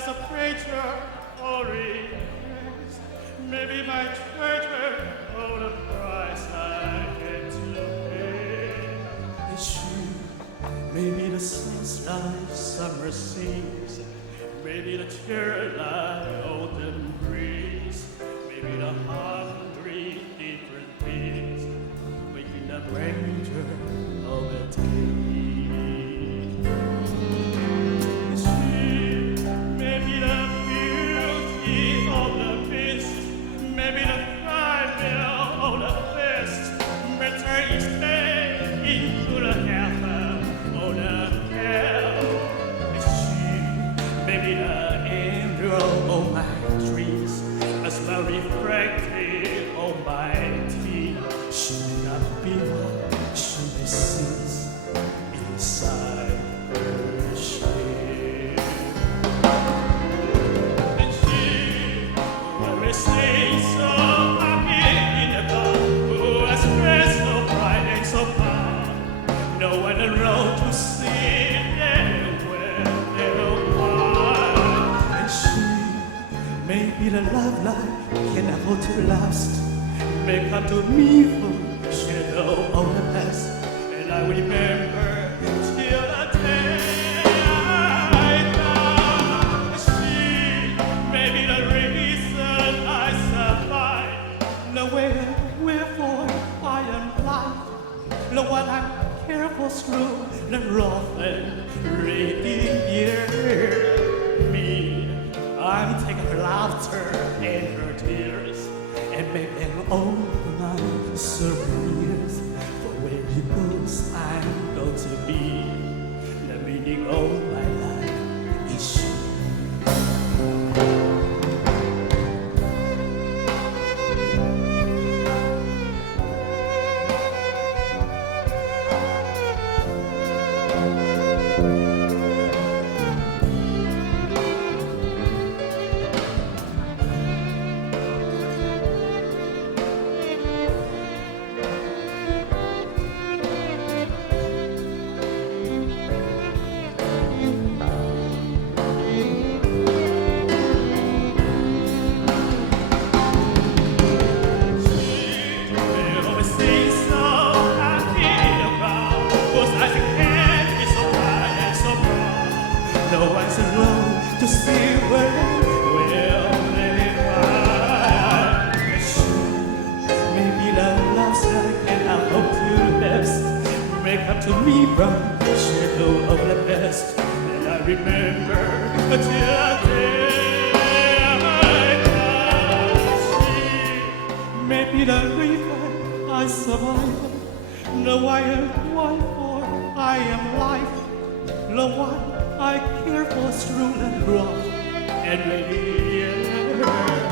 as a preacher or rest. Maybe my treasure, oh, the price I had to pay. And she, maybe the sun's like summer seas, maybe the tear like autumn breeze, maybe the hungry different bees, waking the ranger of the day. Maybe the angel on my trees, a smell reflected on my tea. She may not be what she may see inside her shade. And she always stays so happy in the dark, who has dressed so bright and so far. No one around to see them. Maybe the love life cannot hold to last. May come to me from the shadow of the past, and I remember till the day I die. She may be the reason I survive. The way wherefore I am blind. The one I'm careful through the rough and ready year. I'm taking her laughter and her tears and make them all my souvenirs. For where he goes, I'm going to be. The meaning of my life is she. No one's alone to see where will they find. Maybe the love's like and I hope to best. Make up to me from the shadow of the past, and I remember until the day I die. Maybe the reason I survive. No, I am one for I am life. The one I care for through the rough and ready.